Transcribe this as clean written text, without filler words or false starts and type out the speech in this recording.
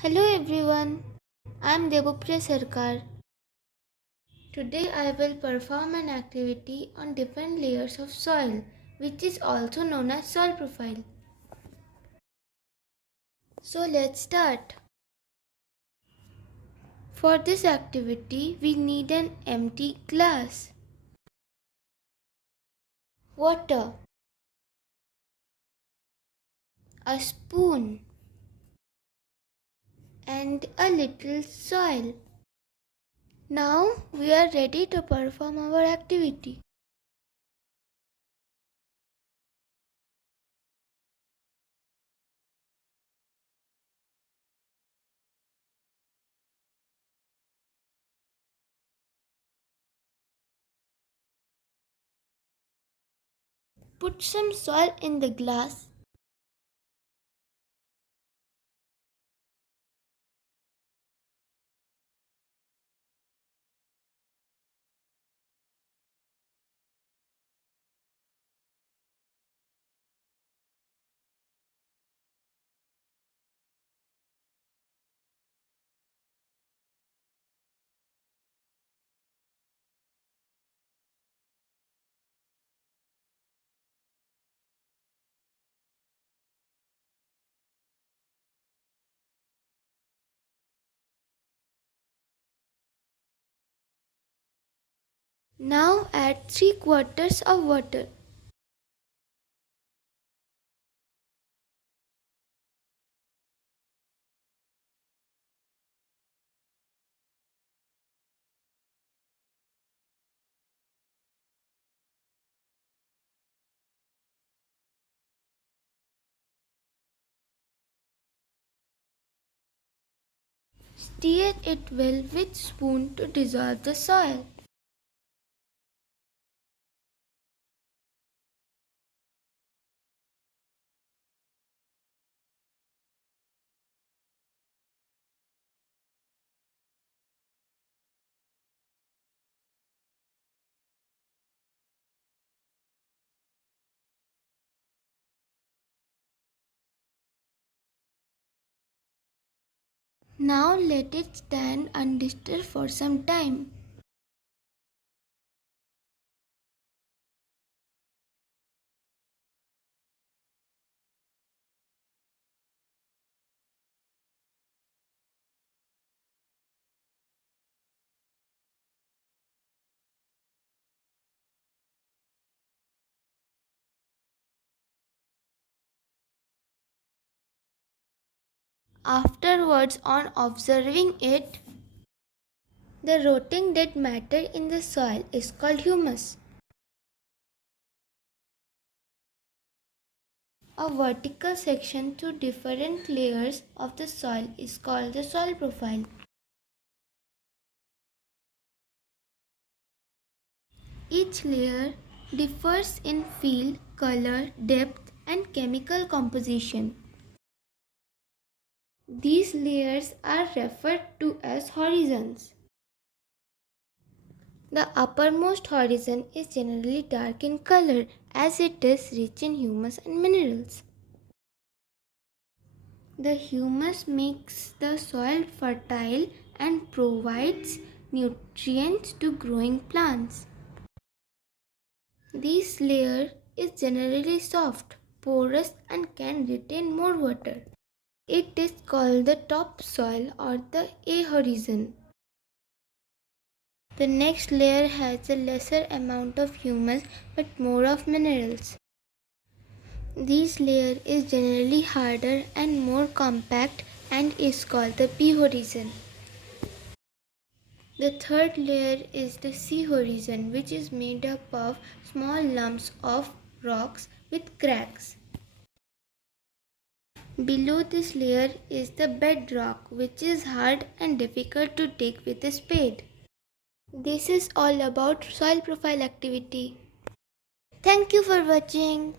Hello everyone, I am Debupriya Sarkar. Today I will perform an activity on different layers of soil, which is also known as soil profile. So let's start. For this activity, we need an empty glass, water, a spoon, and a little soil. Now we are ready to perform our activity. Put some soil in the glass. Now add 3 quarters of water. Stir it well with spoon to dissolve the soil. Now let it stand undisturbed for some time. Afterwards, on observing it, the rotting dead matter in the soil is called humus. A vertical section to different layers of the soil is called the soil profile. Each layer differs in feel, color, depth, and chemical composition. These layers are referred to as horizons. The uppermost horizon is generally dark in color as it is rich in humus and minerals. The humus makes the soil fertile and provides nutrients to growing plants. This layer is generally soft, porous, and can retain more water. It is called the topsoil or the A horizon. The next layer has a lesser amount of humus but more of minerals. This layer is generally harder and more compact and is called the P horizon. The third layer is the C horizon, which is made up of small lumps of rocks with cracks. Below this layer is the bedrock, which is hard and difficult to dig with a spade. This is all about soil profile activity. Thank you for watching.